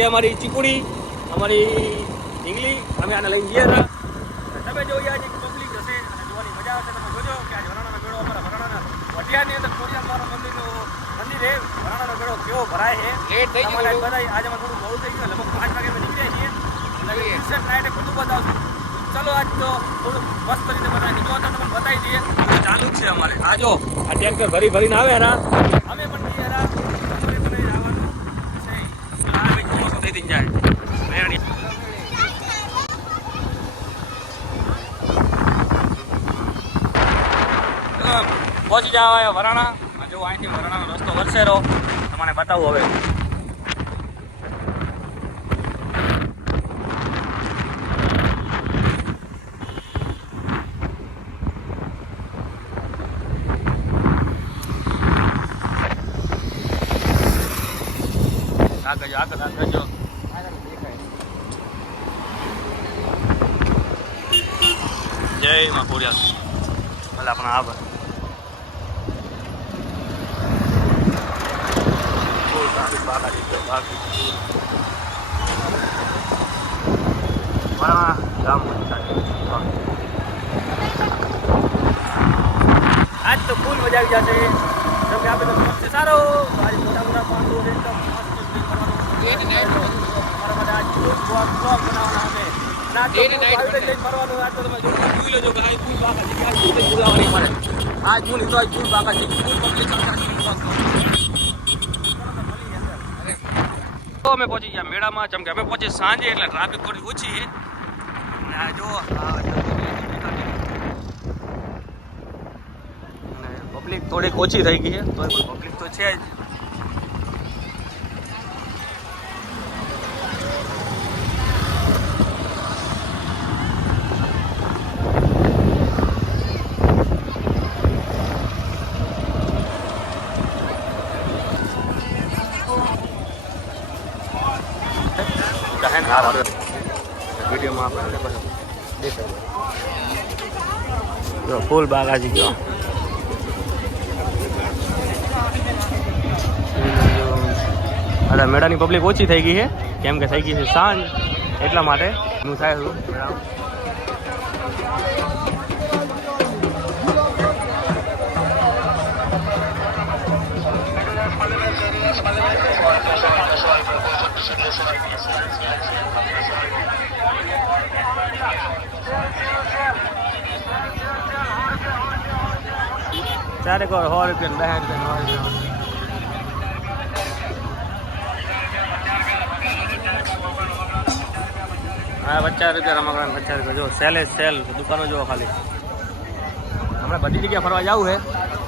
છે અમારી ચીકુડી, અમારી ઢીંગલી. અમે આને લઈને ગયા હતા. તમે જોઈએ આજે પબ્લિક હશે અને જોવાની મજા આવશે. તમે જોજો કે આજે વરાણાનો મેળો અમારા વરાણાના વટિયાની અંદર ખોડિયાર માતા મંદિર છે. વરાણાનો મેળો કેવો ભરાય છે તમારે બધા. આજે અમે થોડું બહુ થઈ ગયું, લગભગ 5 વાગે અમે નીકળ્યા છીએ. એટલે નાઇટે બધું બતાવશું. ચલો આજ તો થોડું મસ્ત રીતે બનાવી જો તમને બતાવી દઈએ. ચાલુ જ છે અમારે. આ જો આ ટેન્કર ભરીને આવે યાર. અમે પણ જઈએ યાર. આવવાનું છે. જાય પહોંચી જવા વરાણા. જો અહીંથી વરાણાનો રસ્તો વરસેરો તમને બતાવું હવે. આગળ જો જય માં ખોડિયાર. ભલે આપણા આભાર. આજ તો ફૂલ મજા આવી જશે. કેમ કે આપણે તો છે સારો મોટા મોટા પાંડુ એકદમ અમે પહોંચી ગયા મેળામાં. જેમ કે અમે પહોંચી સાંજે એટલે ટ્રાફિક થોડી ઓછી છે. જો પબ્લિક થોડીક ઓછી થઈ ગઈ છે, તો પબ્લિક તો છે જ. વિડીયોમાં આપણે દેખાય ફૂલ બાગાજી ગયો. મેળાની પબ્લિક ઓછી થઈ ગઈ છે કેમ કે થઈ ગઈ છે સાંજ, એટલા માટે હું થાય છું મેળા. ચારે કો 100 રૂપિયા 10 રૂપિયા. હા 50 રૂપિયા રમકડા 50 રૂપિયા. જો સેલે સેલ દુકાનો જો ખાલી. હમણાં બધી જગ્યાએ ફરવા જવું છે.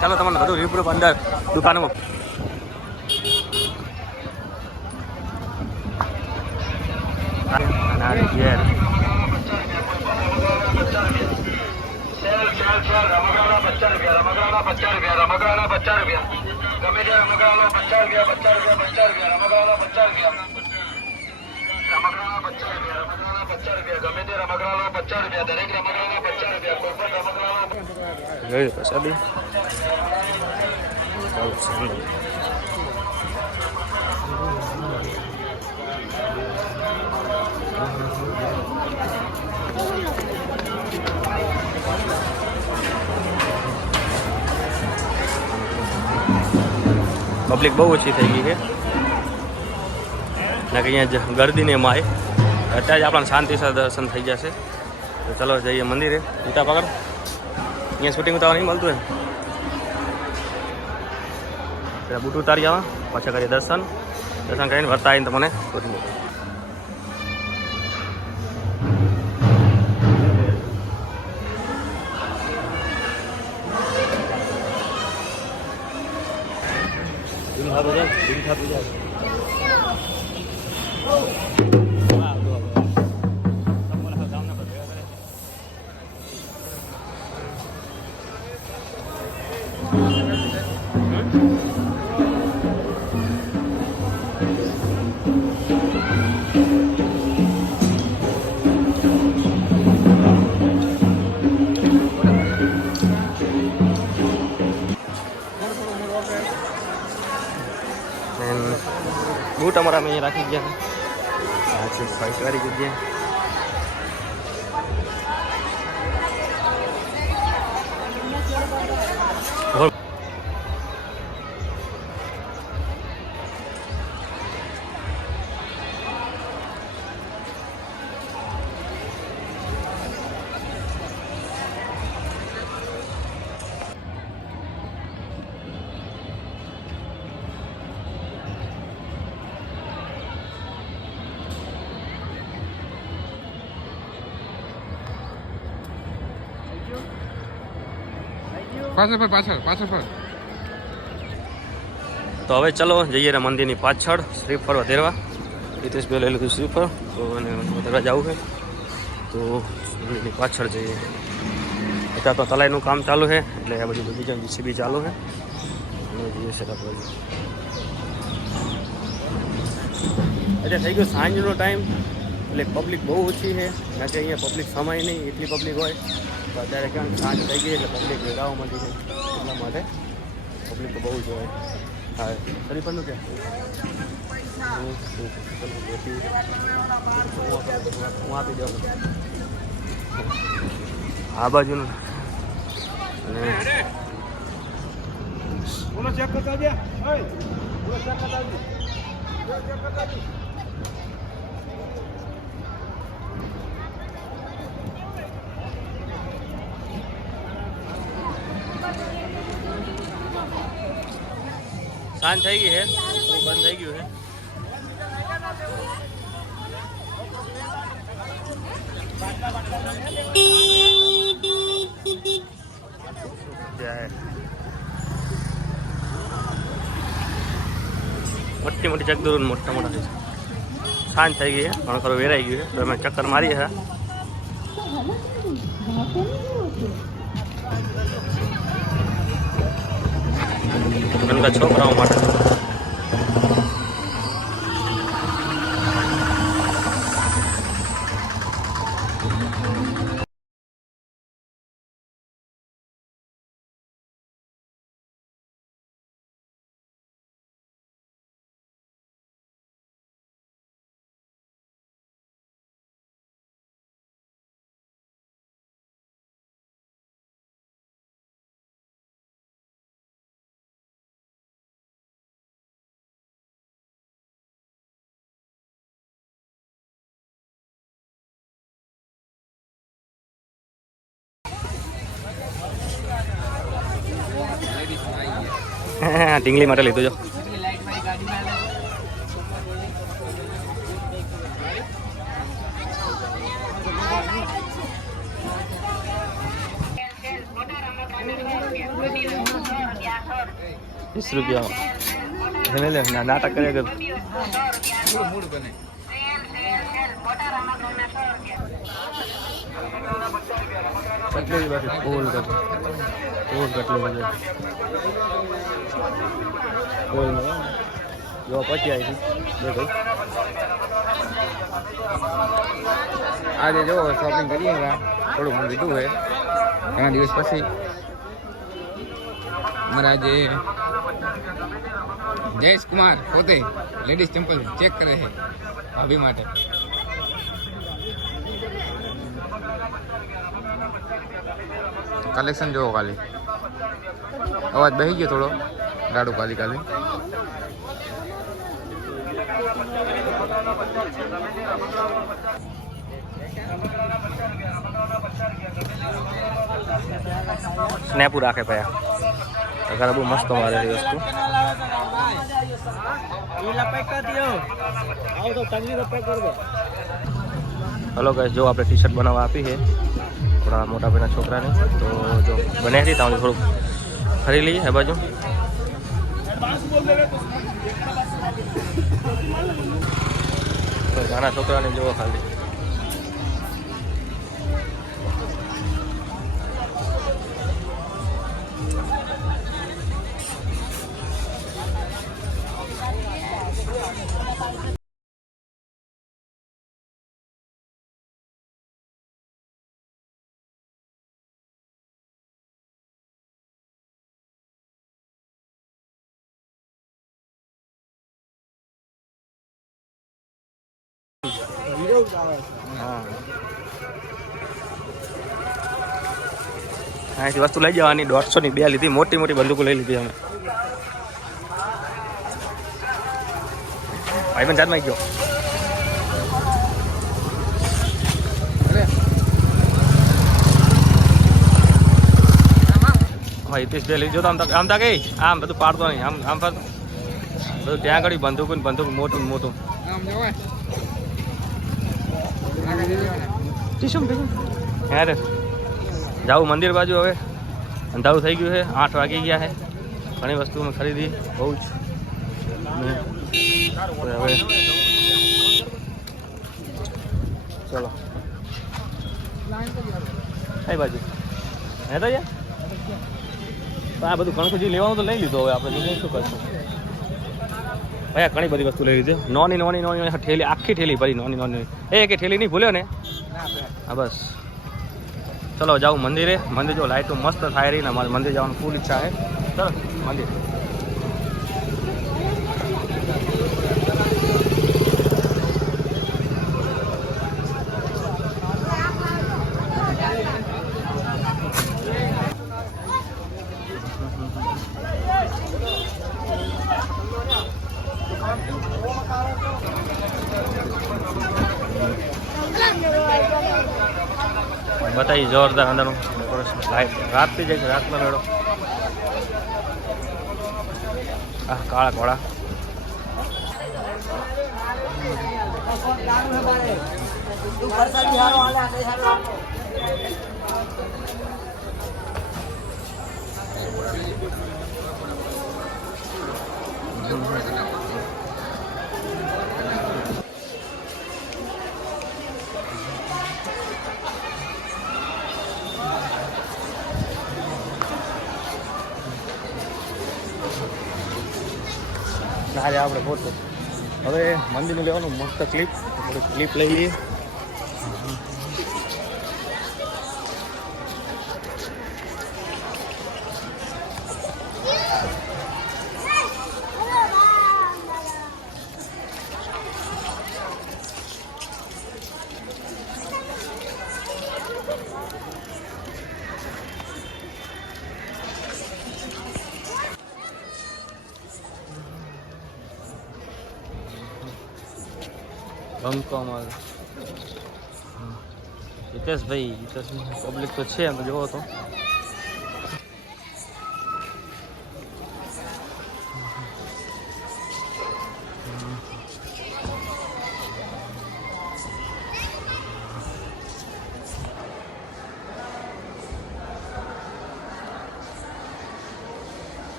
ચાલો તમને બધું રીપરૂપ અંદર દુકાનો. ઘેર રમકડાના 50 રૂપિયા. ગમે તે રમકડાના 50 રૂપિયા. રમકડાના 50 રૂપિયા. ગમે તે રમકડાના 50 રૂપિયા. દરેક રમકડાના 50 રૂપિયા. કોઈ પણ પબ્લિક બહુ ઓછી થઈ ગઈ છે ને કે અહીંયા ગરદીને માય. અત્યારે જ આપણને શાંતિસર દર્શન થઈ જશે. તો ચલો જઈએ મંદિરે. જૂતા પકડ. અહીંયા શૂટિંગ ઉતારવા નહીં મળતું એમ. પેલા બૂટ ઉતારી આવા, પાછા કરીએ દર્શન કરીને વર્તા આવીને તમને બધું. બૂટ અમારા અમે રાખી ગયા. આ છે ફાઇટવાળી જગ્યા. પાછળ. તો હવે ચલો જઈએ મંદિરની પાછળ શ્રીફળ વધેરવા. હિતેશભાઈ લઈ લીધું શ્રીફળ, તો એને વધેરવા જવું છે. તો મંદિરની પાછળ જઈએ. અત્યારે તો તલાઈનું કામ ચાલુ છે, એટલે આ બધું બીજા જીસીબી ચાલુ છે. અને જઈએ છે આપણે. એટલે થઈ ગયો સાંજનો ટાઈમ, એટલે પબ્લિક બહુ ઓછી છે. કારણ કે અહીંયા પબ્લિક સમાય નહીં, એટલી પબ્લિક હોય. તો અત્યારે ક્યાંક સાંજ થઈ ગઈ એટલે પબ્લિક ભેગાવા માંડી છે. એટલા માટે પબ્લિક તો બહુ જ હોય. હા, ફરી પણ ક્યાં હું આપી દઉં આ બાજુનું. અને સાંજ થઈ ગઈ છે, બંધ થઈ ગયું છે. મોટી મોટી ચકદોર મોટા મોટા છે. સાંજ થઈ ગઈ છે, ઘણો ખરો વેરાઈ ગયું છે. તો અમે ચક્કર મારીએ છે. છોકરાઓ માટે ઢીંગલી માટે લીધું જો. ₹20 નાટક કરે કે કટલી બાકી ફૂલ કટલી બોલ જો પછી આવી દેખો. આજે જો શોપિંગ કરીએ થોડું મને લીધું હોય ઘણા દિવસ પછી. અમારા જે જયેશ કુમાર પોતે લેડીઝ ચંપલ ચેક કરે છે ભાભી માટે. કલેક્શન જોવો ખાલી. અવાજ બેસી ગયો થોડો ગાડું ખાલી. સ્નેપુ રાખે ભાઈ અગર બહુ મસ્ત મારે એ વસ્તુ. હલો ગાઈસ, જો આપણે ટી શર્ટ બનાવવા આપી છે થોડા મોટા ભાઈના છોકરાને. તો જો બને છે તો થોડુંક ફરી લઈએ આ બાજુ. તો નાના છોકરાને જોવો ખાલી. હા અહીંથી વસ્તુ લઈ જવાની 150 ની 2 લીધી, મોટી મોટી બંદૂકો લઈ લીધી અમે. ભાઈબંધ ચારમાં ગયો હિતેશ બે લઈ જો આમ તા કઈ આમ બધું પાડતો નહીં, આમ આમ ફરતો બધું ત્યાં આગળ બંદૂક ને બંદૂક મોટું મોટું યાર. જાવું મંદિર બાજુ. હવે અંધારું થઈ ગયું છે, 8 વાગી ગયા છે. ઘણી વસ્તુ મેં ખરીદી બહુ જ. હવે ચલો કઈ બાજુ હે તો યાર આ બધું ઘણું જે લેવાનું તો લઈ લીધું. હવે આપણે શું કરશું ભાઈ? ઘણી બધી વસ્તુ લઈ લીધી. નોની નોની નોની ઠેલી, આખી ઠેલી ભરી નોની નોની. કે ઠેલી નહીં ભૂલ્યો ને? હા બસ. ચલો જાઉં મંદિરે. મંદિર જો લાઈટો મસ્ત થાય રહી ને, અમારે મંદિર જવાનું ફૂલ ઈચ્છા છે. ચલો મંદિર. બતાવી જોરદાર અંદરનું લાઈટ. રાતથી જાય છે, રાતનો મેળો. આ કાળા ઘોડા. આજે આપણે પહોંચો. હવે મંદિરનું લેવાનું મસ્ત ક્લિપ, થોડી ક્લિપ લઈ લઈએ. બંકોમાં હિતેશભાઈ, પબ્લિક તો છે એમ તો જોવો તો.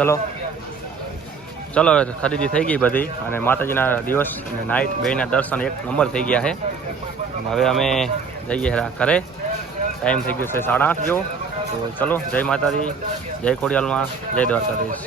ચલો ચલો હવે ખરીદી થઈ ગઈ બધી, અને માતાજીના દિવસ અને નાઇટ બેના દર્શન એક નંબર થઈ ગયા છે. અને હવે અમે જઈએ ઘરે. ટાઈમ થઈ ગયો છે 8:30 જેવો. તો ચલો, જય માતાજી, જય ખોડિયાલમાં, જય દ્વારકાધીશ.